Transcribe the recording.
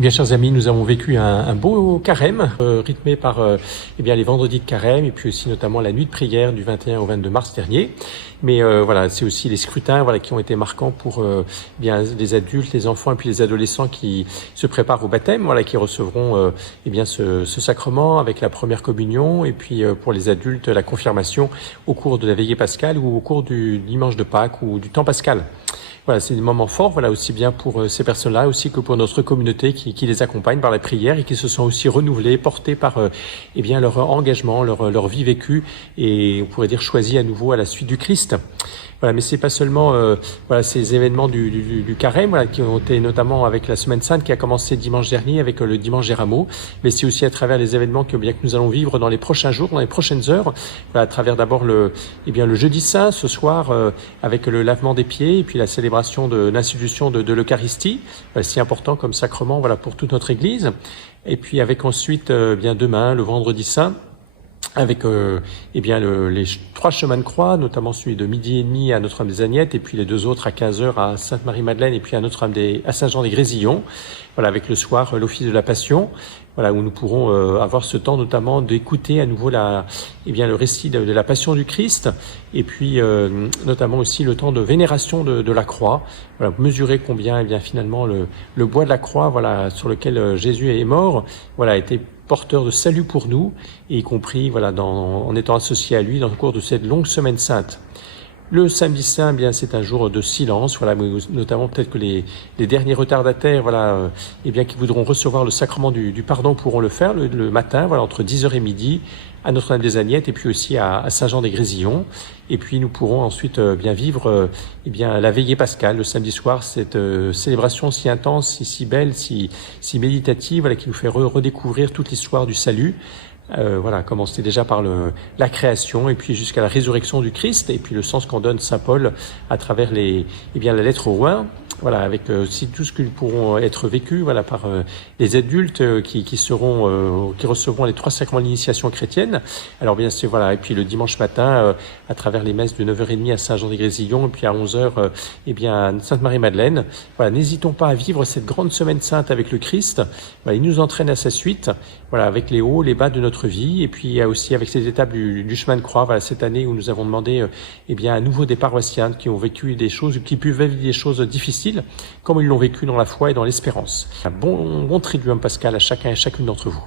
Eh bien, chers amis, nous avons vécu un beau carême, rythmé par les vendredis de carême, et puis aussi notamment la nuit de prière du 21 au 22 mars dernier. Mais voilà, c'est aussi les scrutins qui ont été marquants pour les adultes, les enfants et puis les adolescents qui se préparent au baptême, qui recevront ce sacrement avec la première communion, et puis pour les adultes, la confirmation au cours de la veillée pascale ou au cours du dimanche de Pâques ou du temps pascal. Voilà, c'est des moments forts, aussi bien pour ces personnes-là aussi que pour notre communauté qui les accompagne par la prière et qui se sent aussi renouvelés, portés par leur engagement, leur vie vécue et on pourrait dire choisis à nouveau à la suite du Christ. Voilà, mais c'est pas seulement ces événements du carême qui ont été notamment avec la Semaine Sainte qui a commencé dimanche dernier avec le dimanche des Rameaux, mais c'est aussi à travers les événements que nous allons vivre dans les prochains jours, dans les prochaines heures, à travers d'abord le jeudi saint ce soir avec le lavement des pieds et puis la célébration de l'institution de l'Eucharistie, si important comme sacrement pour toute notre Église, et puis avec ensuite demain le vendredi saint, avec les 3 chemins de croix, notamment celui de midi et demi à Notre-Dame des Agnettes, et puis les 2 autres à 15h à Sainte-Marie-Madeleine, et puis à à Saint-Jean-des-Grésillons, avec le soir l'office de la Passion, où nous pourrons avoir ce temps notamment d'écouter à nouveau le récit de la Passion du Christ, et puis notamment aussi le temps de vénération de la croix, mesurer combien finalement le bois de la croix sur lequel Jésus est mort a été porteur de salut pour nous, et y compris en étant associé à lui dans le cours de cette longue semaine sainte. Le samedi saint, c'est un jour de silence, notamment peut-être que les derniers retardataires, qui voudront recevoir le sacrement du pardon pourront le faire le matin, entre 10h et midi, à Notre-Dame des Agnettes, et puis aussi à Saint-Jean-des-Grésillons. Et puis nous pourrons ensuite vivre la veillée pascale le samedi soir, cette célébration si intense, si belle, si méditative, qui nous fait redécouvrir toute l'histoire du salut. Commencer déjà par la création et puis jusqu'à la résurrection du Christ, et puis le sens qu'en donne saint Paul à travers la lettre aux Romains, avec aussi tout ce qui pourront être vécu par les adultes qui recevront les 3 sacrements de l'initiation chrétienne. Alors bien sûr, et puis le dimanche matin à travers les messes de 9h30 à Saint-Jean-des-Grésillons, et puis à 11h à Sainte-Marie-Madeleine. N'hésitons pas à vivre cette grande semaine sainte avec le Christ. Il nous entraîne à sa suite, avec les hauts, les bas de notre vie, et puis aussi avec ces étapes du chemin de croix, cette année où nous avons demandé à nouveau des paroissiens qui ont vécu des choses, qui peuvent vivre des choses difficiles, comme ils l'ont vécu dans la foi et dans l'espérance. Un bon triduum pascal à chacun et chacune d'entre vous.